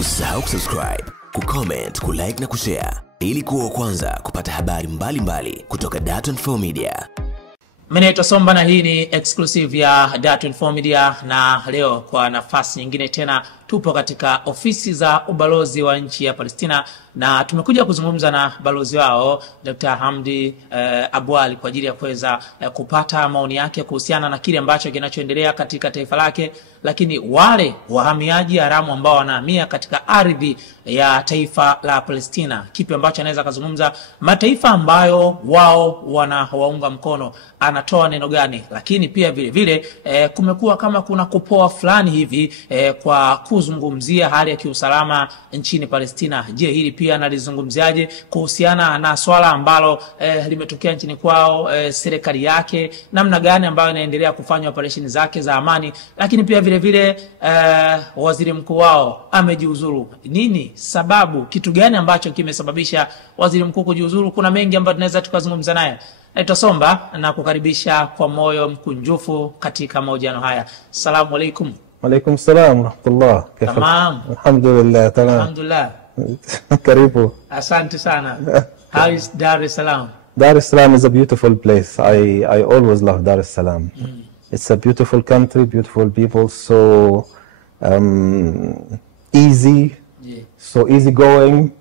Usisahau kusubscribe, kucomment, kulike na kushare ili kuwa wa kwanza kupata habari mbalimbali kutoka Dar24 Media. Mimi naitwa Somba na hii ni exclusive ya Dar24 Media, na leo kwa nafasi nyingine tena tupo katika ofisi za ubalozi wa nchi ya Palestina, na tumekuja kuzungumza na balozi wao Dr. Hamdi Abwali kwa ajili ya kuweza kupata maoni yake kuhusiana na kile ambacho kinachoendelea katika taifa lake, lakini wale wahamiaji haramu ambao wanahamia katika ardhi ya taifa la Palestina, kipi ambacho anaweza kuzungumza, mataifa ambayo wao wanawaunga mkono anatoa neno gani, lakini pia vile vile kumekuwa kama kuna kupoa fulani hivi kwa kuzungumzia hali ya kiusalama nchini Palestina. Je, hili pia analizungumziaje kuhusiana na swala ambalo limetokea nchini kwao, serikali yake namna gani ambayo inaendelea kufanya operation zake za amani, lakini pia vile vile waziri mkuu wao amejiuzuru. Nini sababu, kitu gani ambacho kimesababisha waziri mkuu kujiuzuru? Kuna mengi ambayo tunaweza tukazungumza naye. Naitwa Somba na kukaribisha kwa moyo mkunjufu katika mahojiano haya. Asalamu alaykum. Walaikum salam wa rahmatullah. Tamam. Alhamdulillah, tamam. Alhamdulillah. Karibu. Asante sana. How is Dar es Salaam? Dar es Salaam is a beautiful place. I always love Dar es Salaam. It's a beautiful country, beautiful people, so easy, so easy going.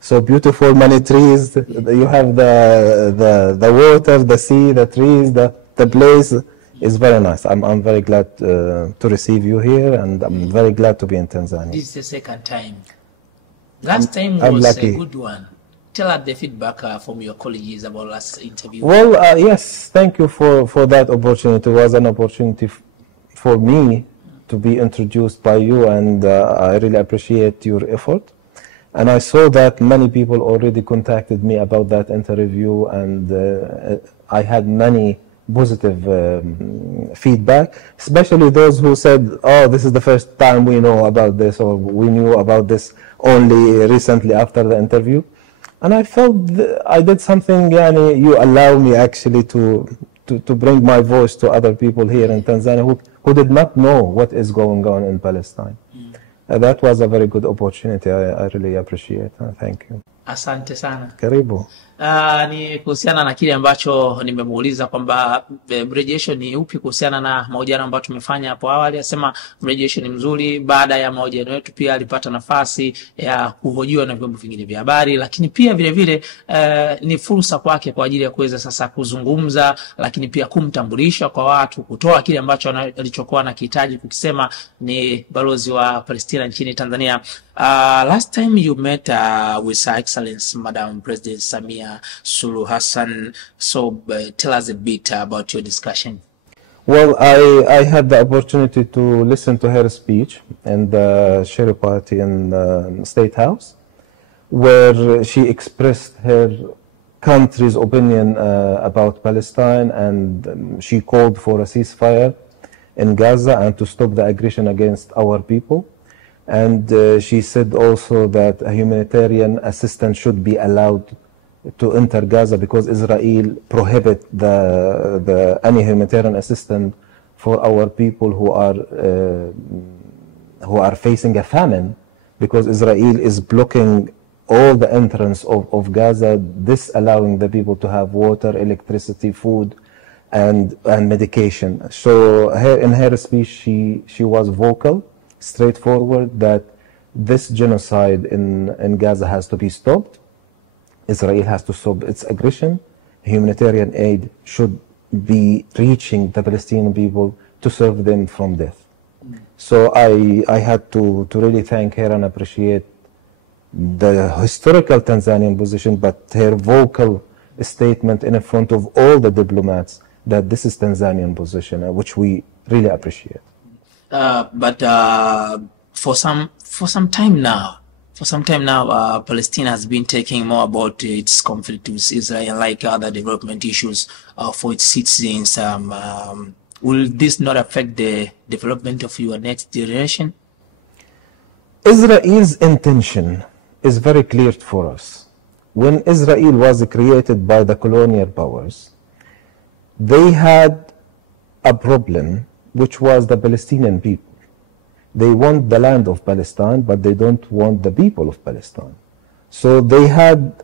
So beautiful, many trees. You have the water, the sea, the trees, the place is very nice. I'm very glad to receive you here, and I'm very glad to be in Tanzania. This is the second time. Last time was a good one. Tell us the feedback from your colleagues about last interview. Well, yes, thank you for that opportunity. It was an opportunity for me to be introduced by you, and I really appreciate your effort. And I saw that many people already contacted me about that interview, and I had many positive feedback, especially those who said, oh, this is the first time we know about this, or we knew about this only recently after the interview. And I felt I did something, yani, you allow me actually to bring my voice to other people here in Tanzania who did not know what is going on in Palestine. That was a very good opportunity. I really appreciate it. Thank you. Asante sana. Karibu. Ni kuhusiana na kile ambacho nimemuuliza kwamba mrejesho ni upi kuhusiana na mahojiano ambayo tumefanya hapo awali. Asema mrejesho ni mzuri. Baada ya mahojiano yetu pia alipata nafasi ya kuhojiwa na vyombo vingine vya habari, lakini pia vile vile ni fursa kwake kwa ajili ya kuweza sasa kuzungumza, lakini pia kumtambulisha kwa watu, kutoa kile ambacho alichokuwa anakihitaji kukisema. Ni balozi wa Palestina nchini Tanzania. Last time you met with Her Excellency Madam President Samia Suluhu Hassan, so tell us a bit about your discussion. Well, I had the opportunity to listen to her speech in the Sheri Party in the State House, where she expressed her country's opinion about Palestine, and she called for a ceasefire in Gaza and to stop the aggression against our people. And she said also that a humanitarian assistance should be allowed to enter Gaza, because Israel prohibit any humanitarian assistance for our people who are facing a famine, because Israel is blocking all the entrance of Gaza, this allowing the people to have water, electricity, food, and medication. So in her speech, she was vocal, straightforward, that this genocide in Gaza has to be stopped. Israel has to stop its aggression. Humanitarian aid should be reaching the Palestinian people to save them from death. So I had to really thank her and appreciate the historical Tanzanian position, but her vocal statement in front of all the diplomats that this is Tanzanian position, which we really appreciate. But for some time now, Palestine has been taking more about its conflict with Israel, like other development issues for its citizens. Will this not affect the development of your next generation? Israel's intention is very clear for us. When Israel was created by the colonial powers, they had a problem, which was the Palestinian people. They want the land of Palestine, but they don't want the people of Palestine. So they had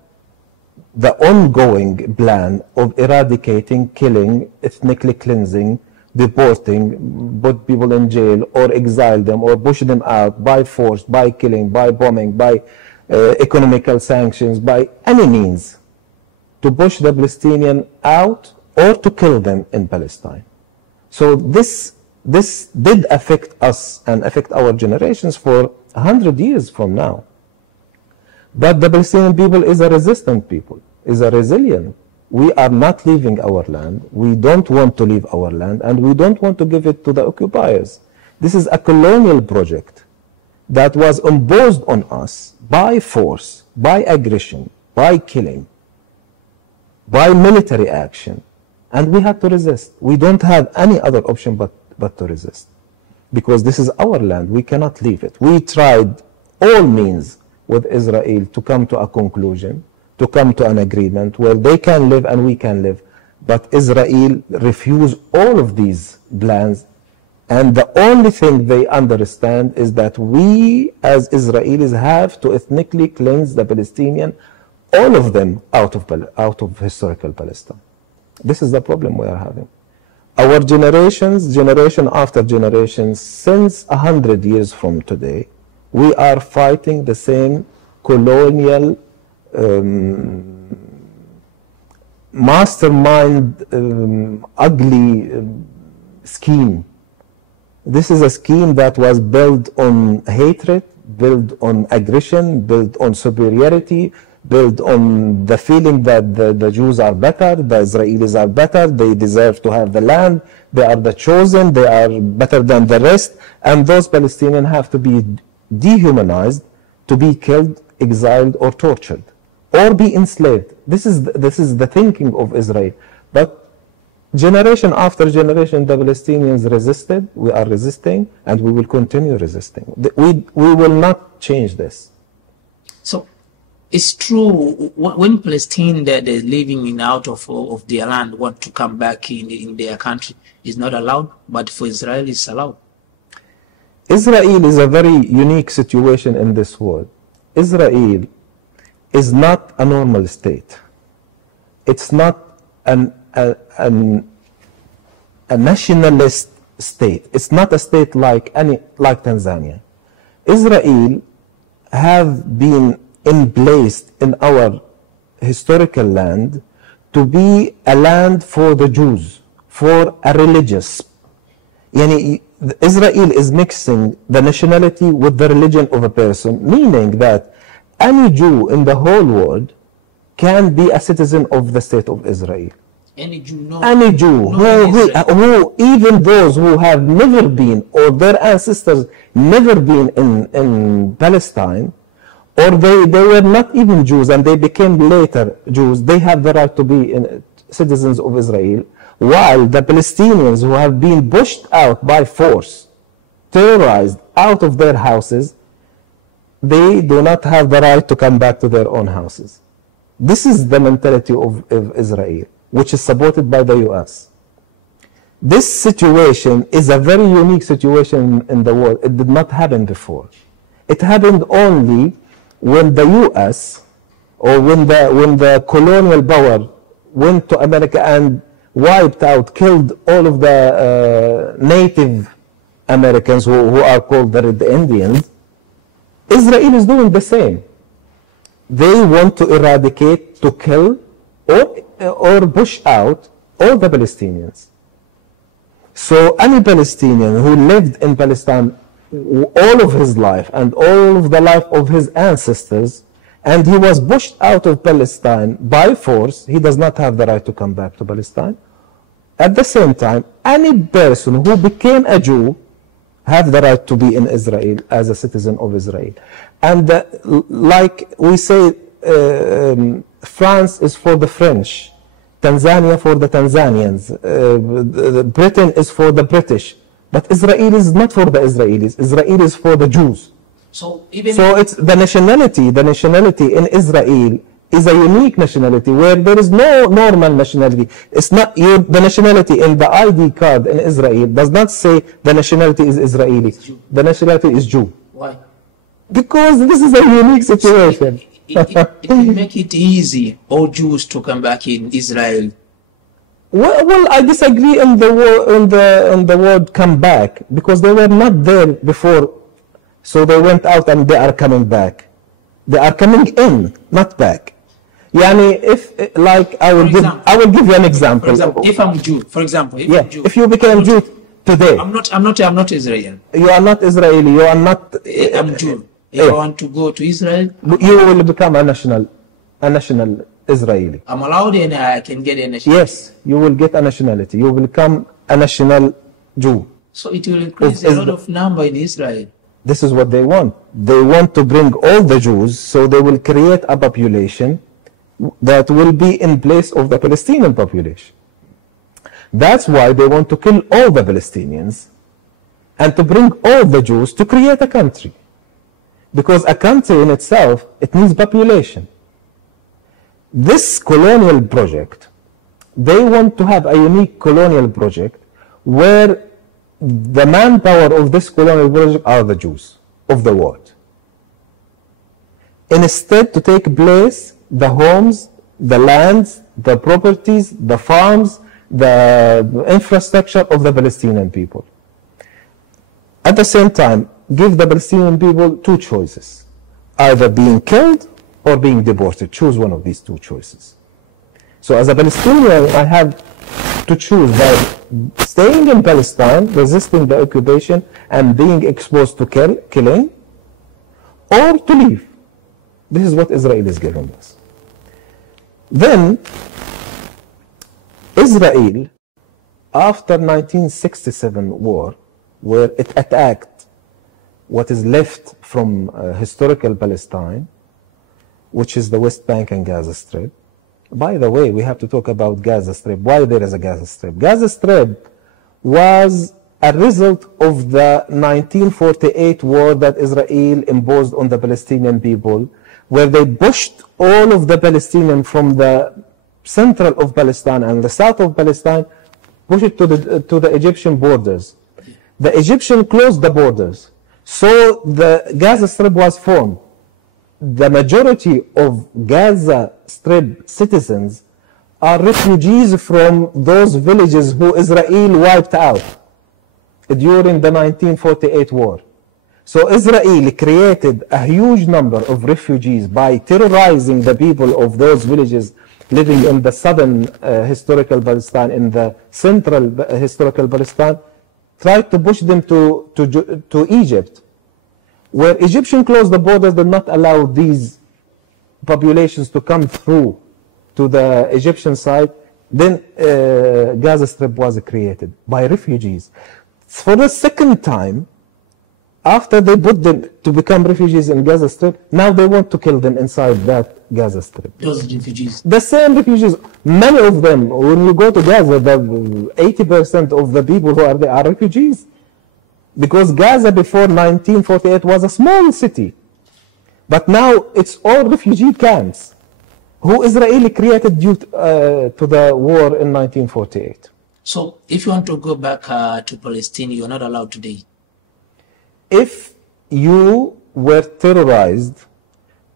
the ongoing plan of eradicating, killing, ethnically cleansing, deporting, put people in jail, or exile them, or push them out by force, by killing, by bombing, by economical sanctions, by any means, to push the Palestinian out or to kill them in Palestine. So this did affect us and affect our generations for 100 years from now. But the Palestinian people is a resistant people, is a resilient. We are not leaving our land. We don't want to leave our land, and we don't want to give it to the occupiers. This is a colonial project that was imposed on us by force, by aggression, by killing, by military action, and we had to resist. We don't have any other option but to resist, because this is our land. We cannot leave it. We tried all means with Israel to come to a conclusion, to come to an agreement where they can live and we can live, but Israel refused all of these plans, and the only thing they understand is that we as Israelis have to ethnically cleanse the Palestinian, all of them, out of historical Palestine. This is the problem we are having. Our generations, generation after generation, since 100 years from today, we are fighting the same colonial mastermind, ugly scheme. This is a scheme that was built on hatred, built on aggression, built on superiority, built on the feeling that the Jews are better, the Israelis are better, they deserve to have the land, they are the chosen, they are better than the rest, and those Palestinians have to be dehumanized, to be killed, exiled, or tortured, or be enslaved. This is the thinking of Israel. But generation after generation, the Palestinians resisted, we are resisting, and we will continue resisting. We will not change this. So it's true, when Palestine that is living in out of their land want to come back in their country, is not allowed, but for Israel it's allowed. Israel is a very unique situation in this world. Israel is not a normal state. It's not a nationalist state. It's not a state like Tanzania. Israel have been emplaced in our historical land to be a land for the Jews, for a religious. Israel is mixing the nationality with the religion of a person, meaning that any Jew in the whole world can be a citizen of the state of Israel. Any Jew, who even those who have never been, or their ancestors never been in Palestine, or they were not even Jews and they became later Jews, they have the right to be citizens of Israel, while the Palestinians who have been pushed out by force, terrorized out of their houses, they do not have the right to come back to their own houses. This is the mentality of Israel, which is supported by the US. This situation is a very unique situation in the world. It did not happen before. It happened only when the US, or when the colonial power went to America and wiped out, killed all of the Native Americans who are called the Red Indians. Israel is doing the same. They want to eradicate, to kill, or push out all the Palestinians. So any Palestinian who lived in Palestine all of his life and all of the life of his ancestors, and he was pushed out of Palestine by force, he does not have the right to come back to Palestine. At the same time, any person who became a Jew have the right to be in Israel as a citizen of Israel. And like we say, France is for the French, Tanzania for the Tanzanians, Britain is for the British, but Israel is not for the Israelis. Israel is for the Jews. So it's the nationality in Israel is a unique nationality where there is no normal nationality. It's not the nationality in the ID card in Israel does not say the nationality is Israeli. The nationality is Jew. Why? Because this is a unique situation. It will make it easy all Jews to come back in Israel. Well, I disagree on the word "come back" because they were not there before, so they went out and they are coming back. They are coming in, not back. Yani, if like I will give you an example. For example, if I'm Jew, for example, if you became Jew today, I'm not Israeli. You are not Israeli. You are not. I'm Jew. If I want to go to Israel, you will become a national Israeli. I'm allowed and I can get a nationality. Yes, you will get a nationality. You will become a national Jew. So it will increase a lot of number in Israel. This is what they want. They want to bring all the Jews, so they will create a population that will be in place of the Palestinian population. That's why they want to kill all the Palestinians and to bring all the Jews to create a country. Because a country in itself, it needs population. This colonial project, they want to have a unique colonial project where the manpower of this colonial project are the Jews of the world. Instead to take place the homes, the lands, the properties, the farms, the infrastructure of the Palestinian people. At the same time, give the Palestinian people two choices, either being killed or being deported. Choose one of these two choices. So as a Palestinian, I have to choose by staying in Palestine, resisting the occupation and being exposed to killing, or to leave. This is what Israel is giving us. Then, Israel, after 1967 war, where it attacked what is left from historical Palestine, which is the West Bank and Gaza Strip. By the way, we have to talk about Gaza Strip. Why there is a Gaza Strip? Gaza Strip was a result of the 1948 war that Israel imposed on the Palestinian people, where they pushed all of the Palestinians from the central of Palestine and the south of Palestine, pushed it to the Egyptian borders. The Egyptians closed the borders. So the Gaza Strip was formed. The majority of Gaza Strip citizens are refugees from those villages who Israel wiped out during the 1948 war. So Israel created a huge number of refugees by terrorizing the people of those villages living in the southern historical Palestine, in the central historical Palestine, tried to push them to Egypt, where Egyptians closed the borders, did not allow these populations to come through to the Egyptian side. Then Gaza Strip was created by refugees. For the second time, after they put them to become refugees in Gaza Strip, now they want to kill them inside that Gaza Strip. Those refugees. The same refugees. Many of them, when you go to Gaza, 80% of the people who are there are refugees. Because Gaza before 1948 was a small city. But now it's all refugee camps who Israel created due to the war in 1948. So if you want to go back to Palestine, you're not allowed today. If you were terrorized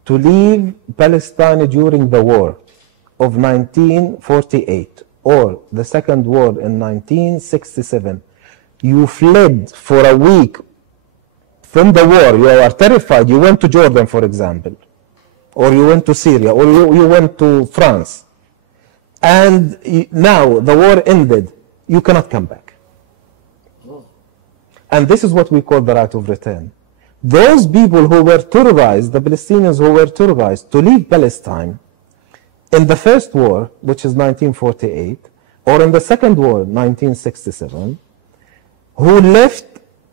to leave Palestine during the war of 1948 or the second war in 1967, you fled for a week from the war, you are terrified, you went to Jordan, for example, or you went to Syria, or you went to France, and now the war ended, you cannot come back. And this is what we call the right of return. Those people who were terrorized, the Palestinians who were terrorized to leave Palestine in the first war, which is 1948, or in the second war, 1967, who left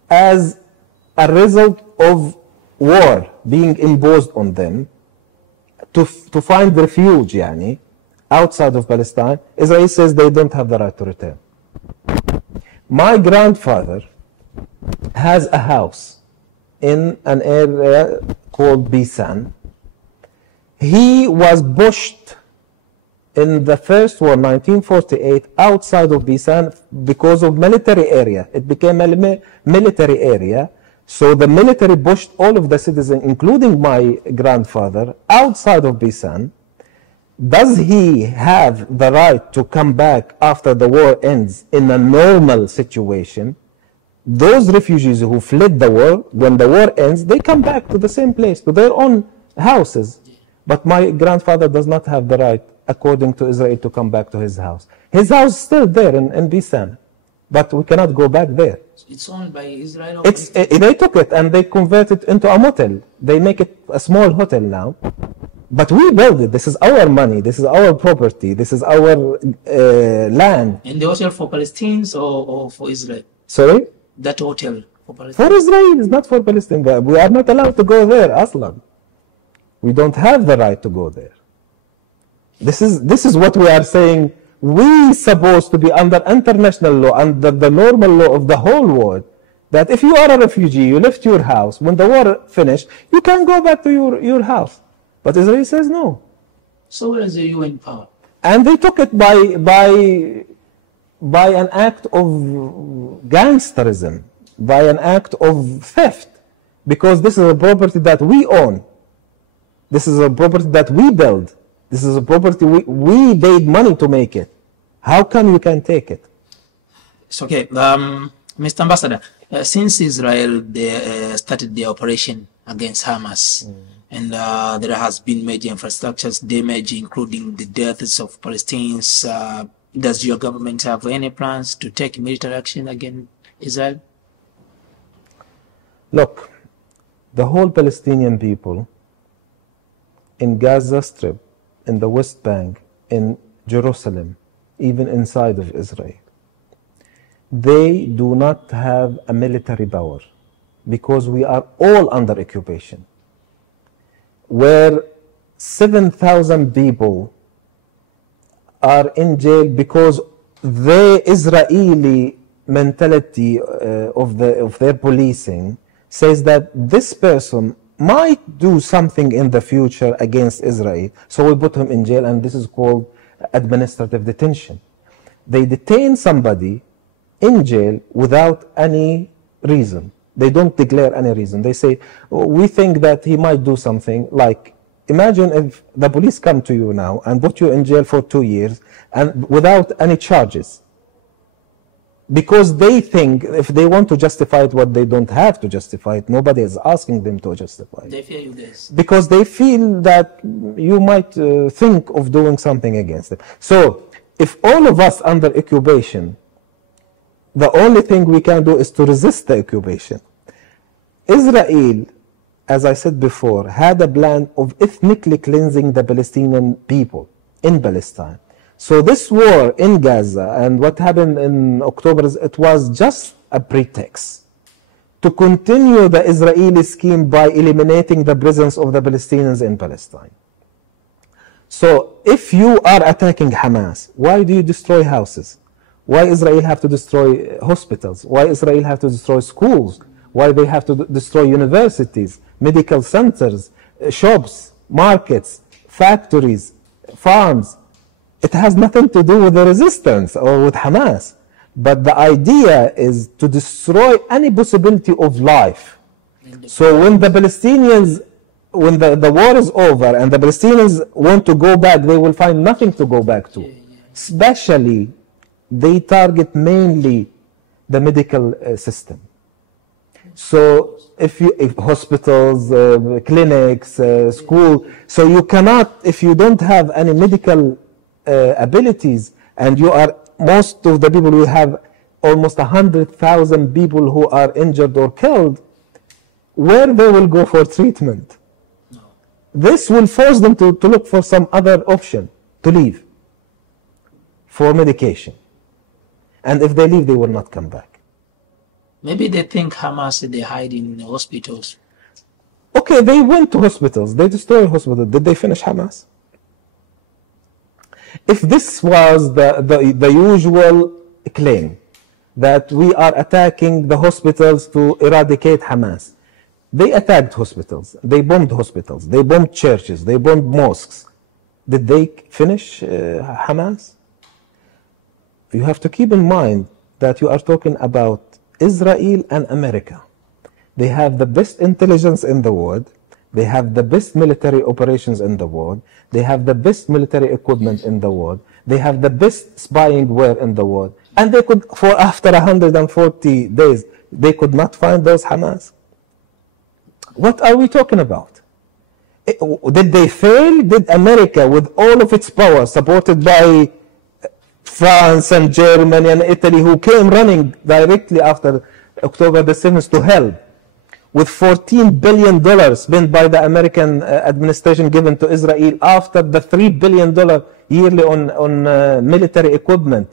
as a result of war being imposed on them to find refuge, outside of Palestine, Israel says they don't have the right to return. My grandfather has a house in an area called Bisan. He was pushed in the first war, 1948, outside of Bisan because of military area. It became a military area. So the military pushed all of the citizens, including my grandfather, outside of Bisan. Does he have the right to come back after the war ends in a normal situation? Those refugees who fled the war, when the war ends, they come back to the same place, to their own houses. But my grandfather does not have the right, according to Israel, to come back to his house. His house is still there in Bisan, but we cannot go back there. It's owned by Israel? They took it and they converted it into a motel. They make it a small hotel now. But we built it. This is our money. This is our property. This is our land. And the hotel for Palestinians or for Israel? Sorry? That hotel for Palestine? For Israel, it's not for Palestine. But we are not allowed to go there, Aslan. We don't have the right to go there. This is what we are saying. We supposed to be under international law, under the normal law of the whole world, that if you are a refugee, you left your house, when the war finished, you can go back to your house. But Israel says no. So where is the UN power? And they took it by an act of gangsterism, by an act of theft, because this is a property that we own. This is a property that we build. This is a property we paid money to make it. How come you can take it? It's okay. Mr. Ambassador, since Israel started their operation against Hamas, and there has been major infrastructures damage, including the deaths of Palestinians, does your government have any plans to take military action against Israel? Look, the whole Palestinian people in Gaza Strip, in the West Bank, in Jerusalem, even inside of Israel, they do not have a military power because we are all under occupation. Where 7,000 people are in jail because the Israeli mentality of their policing says that this person might do something in the future against Israel, so we put him in jail, and this is called administrative detention. They detain somebody in jail without any reason. They don't declare any reason. They say, oh, we think that he might do something. Like, imagine if the police come to you now and put you in jail for 2 years and without any charges. Because they think if they want to justify it, what they don't have to justify it, nobody is asking them to justify it. They fear you guys. Because they feel that you might think of doing something against them. So, if all of us under occupation, the only thing we can do is to resist the occupation. Israel, as I said before, had a plan of ethnically cleansing the Palestinian people in Palestine. So this war in Gaza and what happened in October, it was just a pretext to continue the Israeli scheme by eliminating the presence of the Palestinians in Palestine. So if you are attacking Hamas, why do you destroy houses? Why Israel have to destroy hospitals? Why Israel have to destroy schools? Why they have to destroy universities, medical centers, shops, markets, factories, farms? It has nothing to do with the resistance or with Hamas. But the idea is to destroy any possibility of life. So when the Palestinians, when the war is over and the Palestinians want to go back, they will find nothing to go back to. Especially, they target mainly the medical system. So if hospitals, clinics, school, so you cannot, if you don't have any medical abilities, and you are, most of the people, we have almost 100,000 people who are injured or killed, where they will go for treatment? No. This will force them to look for some other option, to leave for medication. And if they leave, they will not come back. Maybe they think Hamas, they hide in hospitals. Okay, they went to hospitals. They destroyed hospitals. Did they finish Hamas? If this was the usual claim that we are attacking the hospitals to eradicate Hamas, They attacked hospitals, they bombed hospitals, they bombed churches, they bombed mosques. Did they finish Hamas? You have to keep in mind that you are talking about Israel and America. They have the best intelligence in the world. They have the best military operations in the world. They have the best military equipment in the world. They have the best spying ware in the world. And they could, for after 140 days, they could not find those Hamas. What are we talking about? Did they fail? Did America, with all of its power, supported by France and Germany and Italy, who came running directly after October the 7th to help, with $14 billion spent by the American administration given to Israel after the $3 billion yearly on military equipment.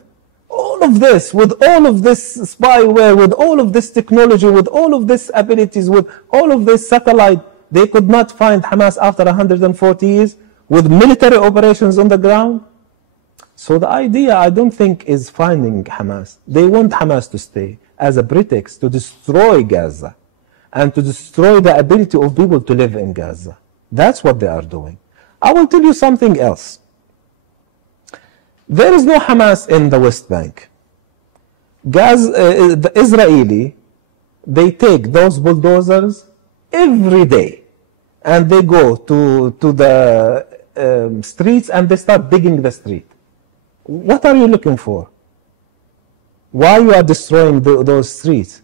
All of this, with all of this spyware, with all of this technology, with all of these abilities, with all of this satellite, they could not find Hamas after 140 years with military operations on the ground. So the idea, I don't think, is finding Hamas. They want Hamas to stay as a pretext to destroy Gaza and to destroy the ability of people to live in Gaza. That's what they are doing. I will tell you something else. There is no Hamas in the West Bank. The Israeli, they take those bulldozers every day and they go to the streets and they start digging the street. What are you looking for? Why you are destroying those streets?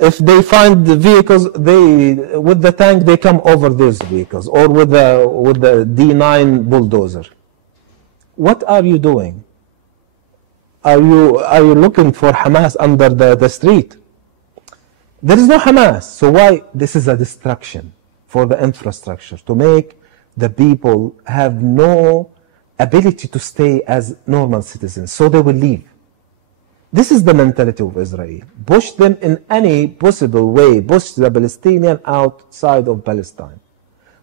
If they find the vehicles, with the tank, they come over these vehicles, or with the D9 bulldozer. What are you doing? Are you looking for Hamas under the street? There is no Hamas. So why? This is a distraction for the infrastructure to make the people have no ability to stay as normal citizens. So they will leave. This is the mentality of Israel. Push them in any possible way. Push the Palestinians outside of Palestine.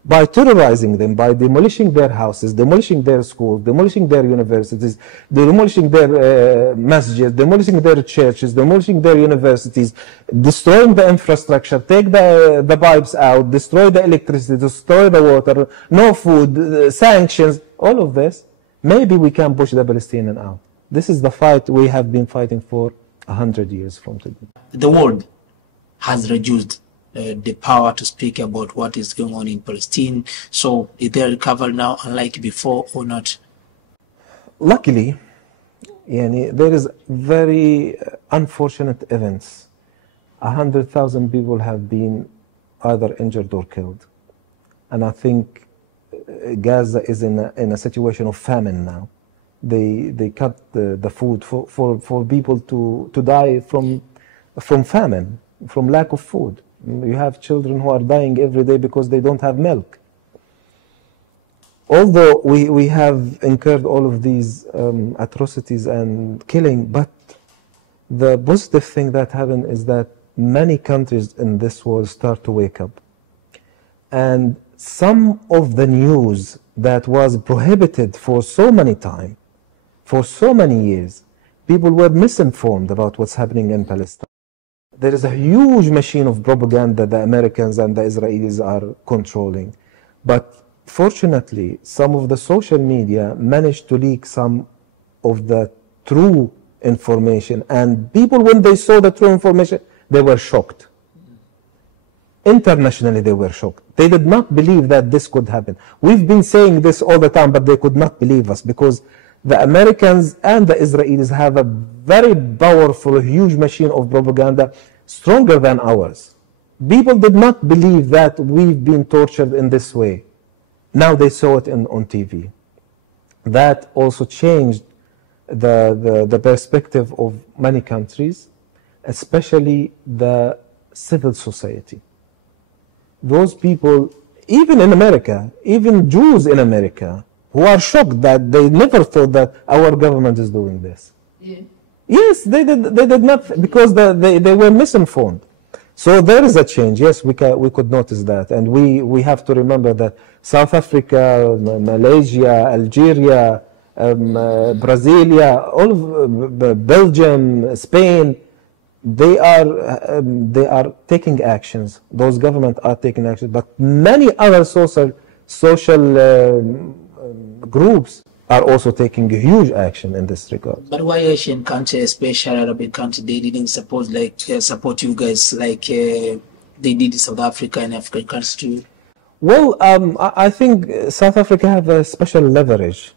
By terrorizing them, by demolishing their houses, demolishing their schools, demolishing their universities, demolishing their masjids, demolishing their churches, demolishing their universities, destroying the infrastructure, take the pipes out, destroy the electricity, destroy the water, no food, sanctions, all of this. Maybe we can push the Palestinians out. This is the fight we have been fighting for 100 years from today. The world has reduced the power to speak about what is going on in Palestine. So is there recovery now unlike before or not? Luckily, there is very unfortunate events. 100,000 people have been either injured or killed. And I think Gaza is in a situation of famine now. They cut the food for people to die from famine, from lack of food. You have children who are dying every day because they don't have milk. Although we have incurred all of these atrocities and killing, but the positive thing that happened is that many countries in this world start to wake up. And some of the news that was prohibited for so many time, for so many years, people were misinformed about what's happening in Palestine. There is a huge machine of propaganda the Americans and the Israelis are controlling. But fortunately, some of the social media managed to leak some of the true information. And people, when they saw the true information, they were shocked. Internationally, they were shocked. They did not believe that this could happen. We've been saying this all the time, but they could not believe us because the Americans and the Israelis have a very powerful, huge machine of propaganda, stronger than ours. People did not believe that we've been tortured in this way. Now they saw it on TV. That also changed the perspective of many countries, especially the civil society. Those people, even in America, even Jews in America, who are shocked that they never thought that our government is doing this. Yeah. Yes, they did not, because they were misinformed. So there is a change. Yes, we could notice that. And we have to remember that South Africa, Malaysia, Algeria, Brasilia, all of Belgium, Spain, they are taking actions. Those governments are taking actions, but many other social groups are also taking huge action in this regard. But why Asian countries, especially Arabic countries, they didn't support you guys like they did in South Africa and African countries too? Well, I think South Africa have a special leverage.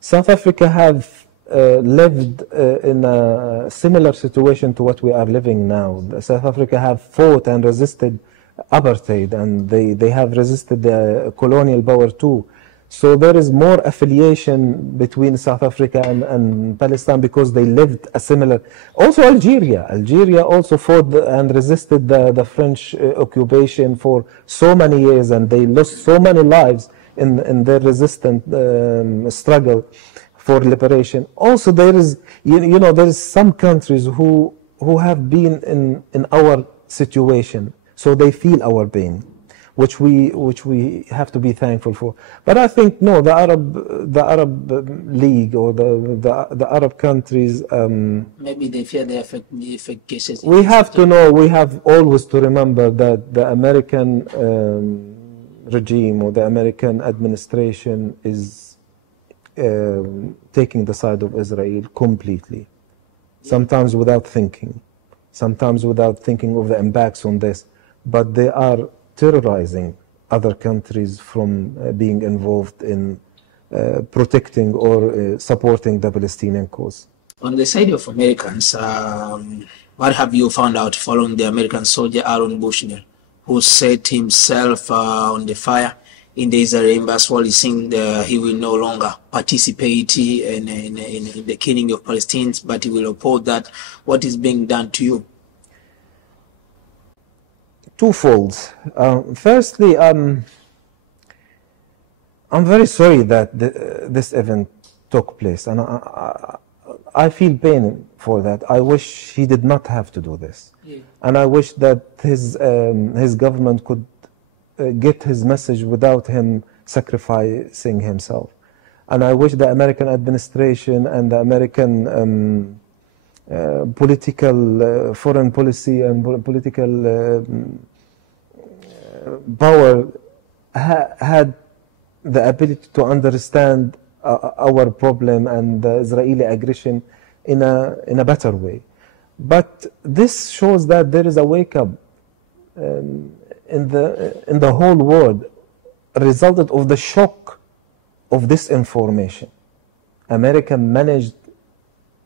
South Africa have lived in a similar situation to what we are living now. South Africa have fought and resisted apartheid, and they have resisted the colonial power too. So there is more affiliation between South Africa and Palestine because they lived a similar. Also Algeria also fought and resisted the French occupation for so many years, and they lost so many lives in their resistant struggle for liberation. Also there is, there is some countries who have been in our situation, so they feel our pain, which we have to be thankful for. But I think no, the Arab League or the Arab countries. Maybe they fear the effect cases. We have to know. We have always to remember that the American regime or the American administration is taking the side of Israel completely. Sometimes without thinking of the impacts on this, but they are terrorizing other countries from being involved in protecting or supporting the Palestinian cause. On the side of Americans, what have you found out following the American soldier Aaron Bushnell, who set himself on the fire in the Israeli embassy while saying he will no longer participate in the killing of Palestinians, but he will oppose that? What is being done to you? Twofold. Firstly, I'm very sorry that this event took place, and I feel pain for that. I wish he did not have to do this, and I wish that his government could get his message without him sacrificing himself. And I wish the American administration and the American political foreign policy and political power had the ability to understand our problem and the Israeli aggression in a better way. But this shows that there is a wake up in the whole world, resulted of the shock of this information. America managed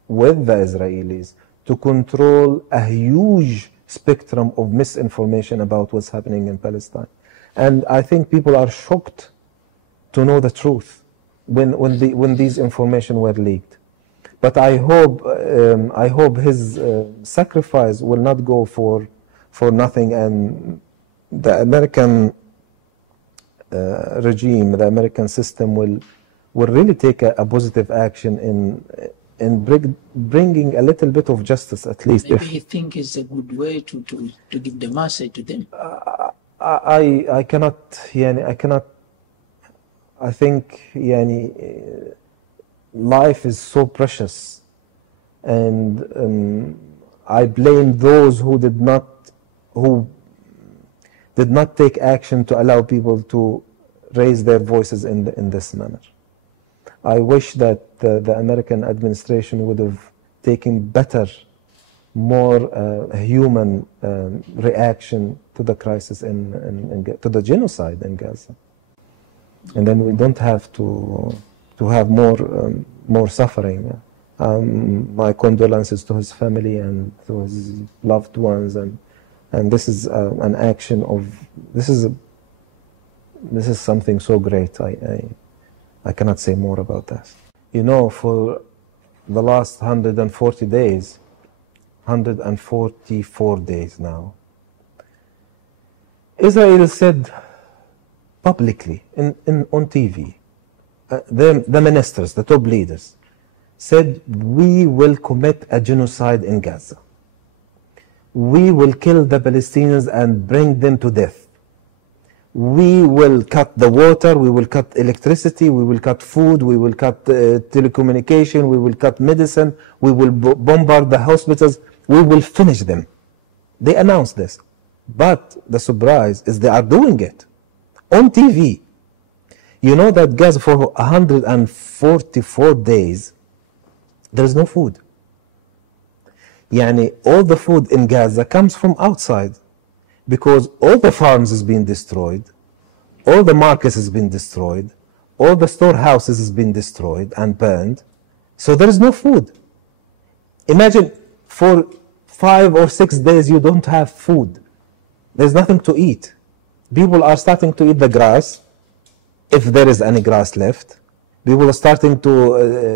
with the Israelis to control a huge spectrum of misinformation about what's happening in Palestine. And I think people are shocked to know the truth when these information were leaked. But I hope his sacrifice will not go for nothing, and the American regime, the American system will really take a positive action in bringing a little bit of justice, at least. Maybe you think it's a good way to give the message to them? I cannot, I think, life is so precious, and I blame those who did not take action to allow people to raise their voices in this manner. I wish that the American administration would have taken better, more human reaction to the crisis to the genocide in Gaza, and then we don't have to have more suffering. My condolences to his family and to his loved ones, and this is an action of this is something so great. I cannot say more about that. For the last 144 days now, Israel said publicly on TV, the ministers, the top leaders, said, we will commit a genocide in Gaza. We will kill the Palestinians and bring them to death. We will cut the water, we will cut electricity, we will cut food, we will cut telecommunication, we will cut medicine, we will bombard the hospitals, we will finish them. They announced this. But the surprise is they are doing it on TV. You know that Gaza for 144 days, there is no food. Yani all the food in Gaza comes from outside because all the farms has been destroyed, all the markets has been destroyed, all the storehouses has been destroyed and burned. So there is no food. Imagine for 5 or 6 days you don't have food. There's nothing to eat. People are starting to eat the grass, if there is any grass left. People are starting to,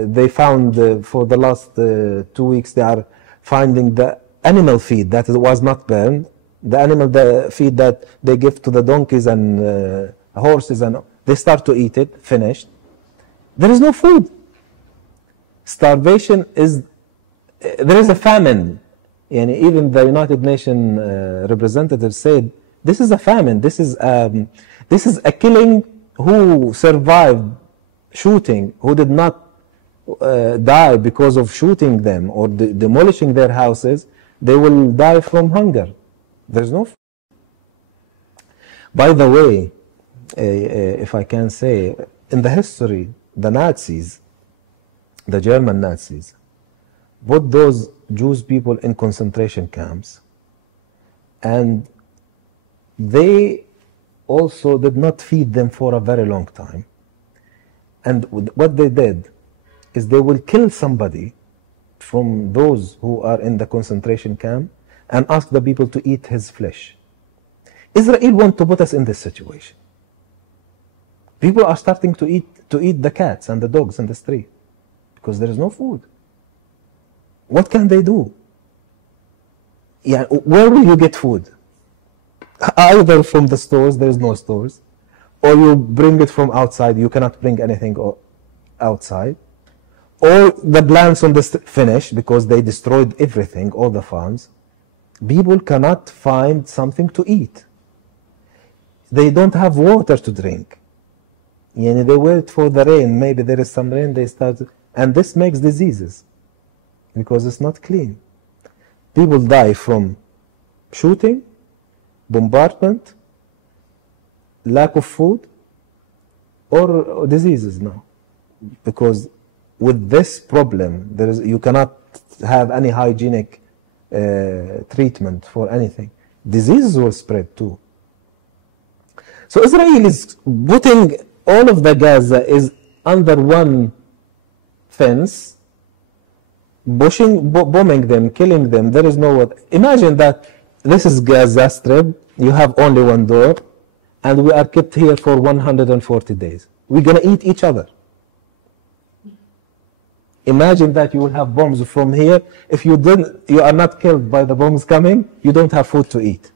they found for the last 2 weeks, they are finding the animal feed that was not burned, the feed that they give to the donkeys and horses, and they start to eat it, finished. There is no food. Starvation is, there is a famine. And even the United Nations representatives said, this is a famine, this is a killing who survived shooting, who did not die because of shooting them or demolishing their houses, they will die from hunger. There's no food. By the way, if I can say, in the history, the Nazis, the German Nazis, put those Jewish people in concentration camps, and they also did not feed them for a very long time. And what they did is they will kill somebody from those who are in the concentration camp and ask the people to eat his flesh. Israel wants to put us in this situation. People are starting to eat the cats and the dogs in the street because there is no food. What can they do? Yeah, where will you get food? Either from the stores, there is no stores, or you bring it from outside, you cannot bring anything outside, or the plants on the finished because they destroyed everything, all the farms. People cannot find something to eat. They don't have water to drink. Yani they wait for the rain, maybe there is some rain, they start, and this makes diseases because it's not clean. People die from shooting, bombardment, lack of food, or diseases now. Because with this problem, you cannot have any hygienic treatment for anything. Diseases will spread too. So Israel is putting all of the Gaza is under one fence, bombing them, killing them. There is no what. Imagine that this is Gaza Strip. You have only one door, and we are kept here for 140 days. We're going to eat each other. Imagine that you will have bombs from here. If you are not killed by the bombs coming, you don't have food to eat.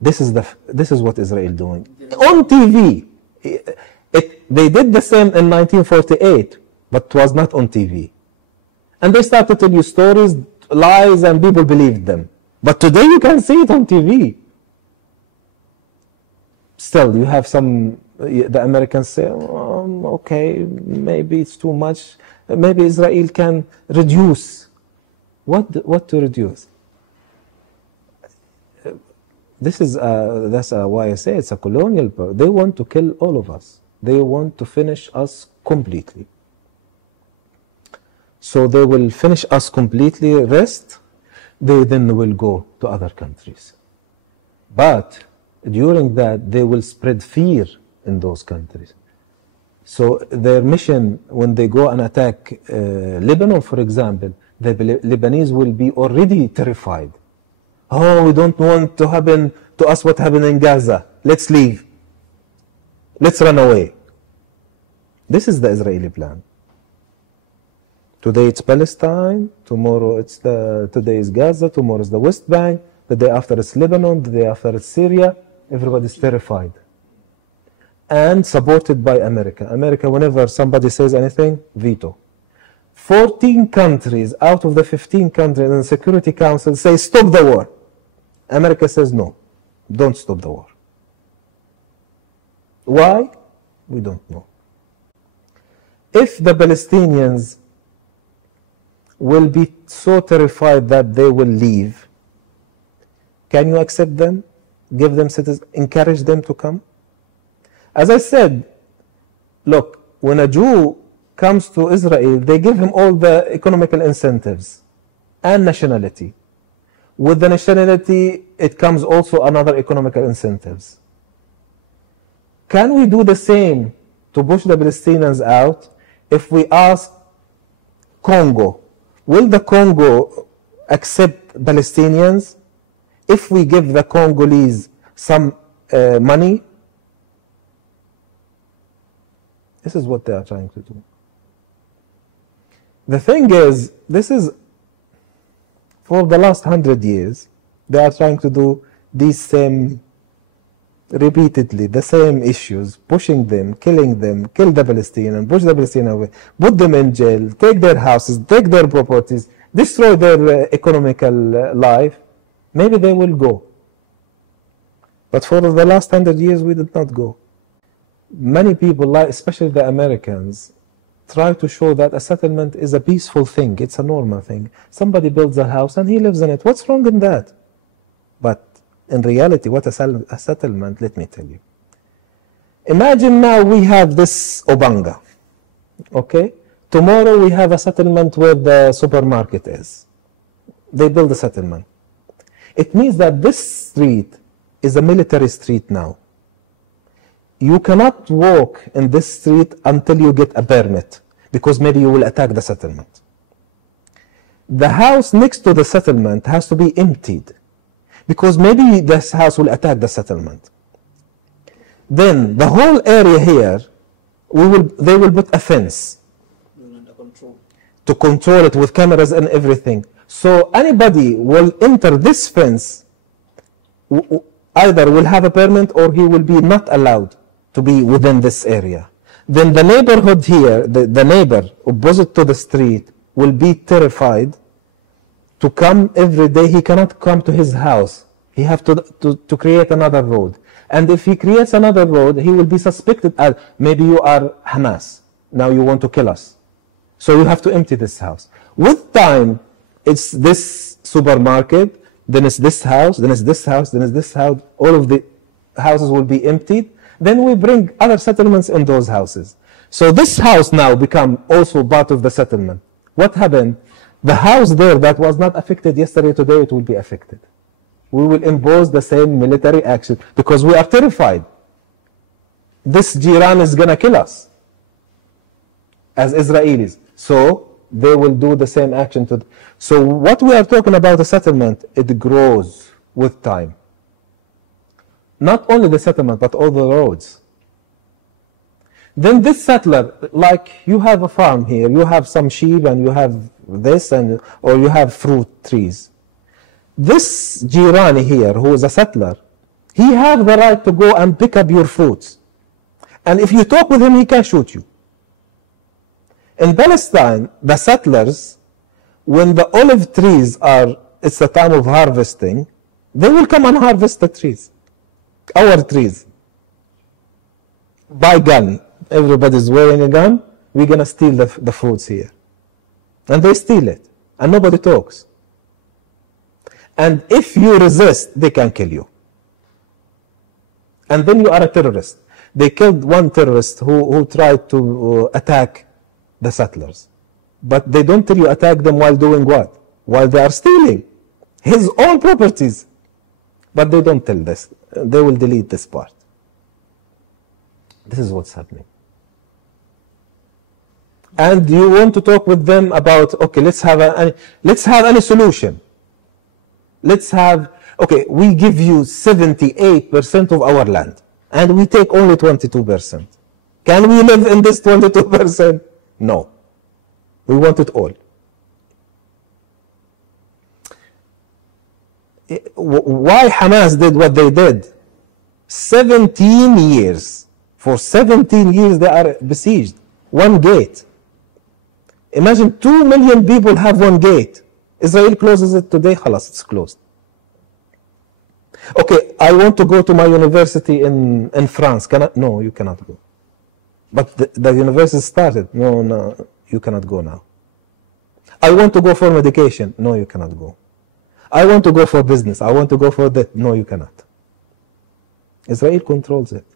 This is what Israel doing on TV. They did the same in 1948, but it was not on TV. And they started to tell you stories, lies, and people believed them. But today you can see it on TV. Still, you have some, the Americans say, okay, maybe it's too much. Maybe Israel can reduce. What to reduce? That's why I say it's a colonial power. They want to kill all of us. They want to finish us completely. So they will finish us completely, rest, they then will go to other countries. But during that, they will spread fear in those countries. So their mission, when they go and attack Lebanon, for example, the Lebanese will be already terrified. Oh, we don't want to happen to us what happened in Gaza. Let's leave. Let's run away. This is the Israeli plan. Today it's Palestine, tomorrow today is Gaza, tomorrow is the West Bank, the day after it's Lebanon, the day after it's Syria. Everybody's terrified. And supported by America. America, whenever somebody says anything, veto. 14 countries out of the 15 countries in the Security Council say stop the war. America says no, don't stop the war. Why? We don't know. If the Palestinians will be so terrified that they will leave. Can you accept them? Give them citizens, encourage them to come? As I said, look, when a Jew comes to Israel, they give him all the economical incentives and nationality. With the nationality, it comes also another economical incentives. Can we do the same to push the Palestinians out? If we ask Congo, will the Congo accept Palestinians if we give the Congolese some money? This is what they are trying to do. The thing is, this is, for the last 100 years, they are trying to do these same, repeatedly, the same issues, pushing them, killing them, kill the Palestinians, push the Palestinians away, put them in jail, take their houses, take their properties, destroy their economical life. Maybe they will go. But for the last 100 years, we did not go. Many people, like especially the Americans, try to show that a settlement is a peaceful thing. It's a normal thing. Somebody builds a house and he lives in it. What's wrong in that? But in reality, what a settlement, let me tell you. Imagine now we have this Obanga, okay? Tomorrow we have a settlement where the supermarket is. They build a settlement. It means that this street is a military street now. You cannot walk in this street until you get a permit, because maybe you will attack the settlement. The house next to the settlement has to be emptied, because maybe this house will attack the settlement. Then the whole area here, they will put a fence to control it with cameras and everything. So anybody will enter this fence, either will have a permit or he will be not allowed to be within this area. Then the neighborhood here, the neighbor opposite to the street, will be terrified to come every day. He cannot come to his house. He has to create another road. And if he creates another road, he will be suspected as, maybe you are Hamas. Now you want to kill us. So you have to empty this house. With time, it's this supermarket, then it's this house, then it's this house, then it's this house. All of the houses will be emptied. Then we bring other settlements in those houses. So this house now become also part of the settlement. What happened? The house there that was not affected yesterday, today it will be affected. We will impose the same military action because we are terrified. This Jiran is going to kill us as Israelis. So they will do the same action to. So what we are talking about, the settlement, it grows with time. Not only the settlement, but all the roads. Then this settler, like you have a farm here, you have some sheep and you have this, or you have fruit trees. This Jirani here, who is a settler, he has the right to go and pick up your fruits. And if you talk with him, he can shoot you. In Palestine, the settlers, when the olive trees it's the time of harvesting, they will come and harvest the trees. Our trees. By gun. Everybody's wearing a gun. We're going to steal the fruits here. And they steal it. And nobody talks. And if you resist, they can kill you. And then you are a terrorist. They killed one terrorist who tried to attack the settlers. But they don't tell you attack them while doing what? While they are stealing his own properties. But they don't tell this. They will delete this part. This is what's happening. And you want to talk with them about, okay, let's have any solution. Let's have, okay, we give you 78% of our land, and we take only 22%. Can we live in this 22%? No. We want it all. Why Hamas did what they did? 17 years. For 17 years they are besieged. One gate. Imagine 2 million people have one gate. Israel closes it today, khalas, it's closed. Okay, I want to go to my university in France. No, you cannot go. But the university started. No, you cannot go now. I want to go for medication. No, you cannot go. I want to go for business. I want to go for that. No, you cannot. Israel controls it.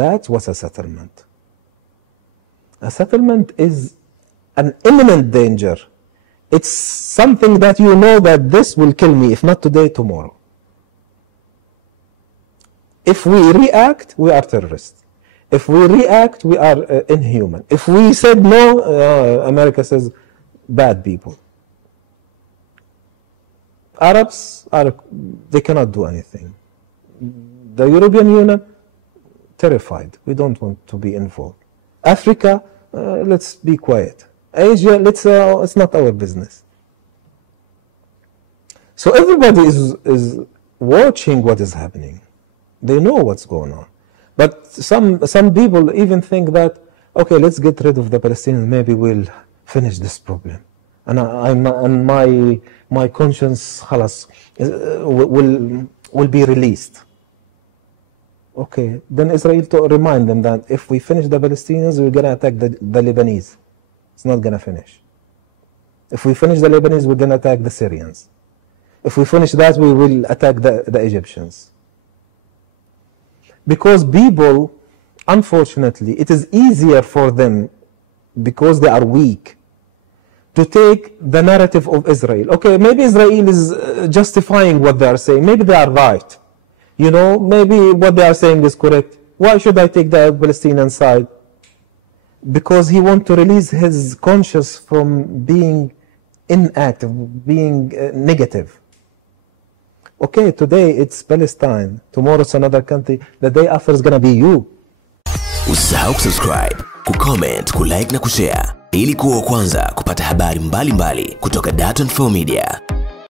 That's what's a settlement. A settlement is an imminent danger. It's something that you know that this will kill me, if not today, tomorrow. If we react, we are terrorists. If we react, we are inhuman. If we said no, America says bad people. Arabs, they cannot do anything. The European Union, terrified. We don't want to be involved. Africa, let's be quiet. Asia, it's not our business. So everybody is watching what is happening. They know what's going on. But some people even think that, okay, let's get rid of the Palestinians, maybe we'll finish this problem. And my conscience خلاص, will be released. Okay, then Israel to remind them that if we finish the Palestinians, we're going to attack the Lebanese. It's not going to finish. If we finish the Lebanese, we're going to attack the Syrians. If we finish that, we will attack the Egyptians. Because people, unfortunately, it is easier for them, because they are weak, to take the narrative of Israel. Okay, maybe Israel is justifying what they are saying. Maybe they are right. You know, maybe what they are saying is correct. Why should I take the Palestinian side? Because he wants to release his conscience from being inactive, being negative. Okay, today it's Palestine. Tomorrow it's another country. The day after is going to be you. Usisahau kusubscribe, kucomment, kulike na kushare ili kuwa wa kwanza kupata habari mbalimbali kutoka Dar24 Media.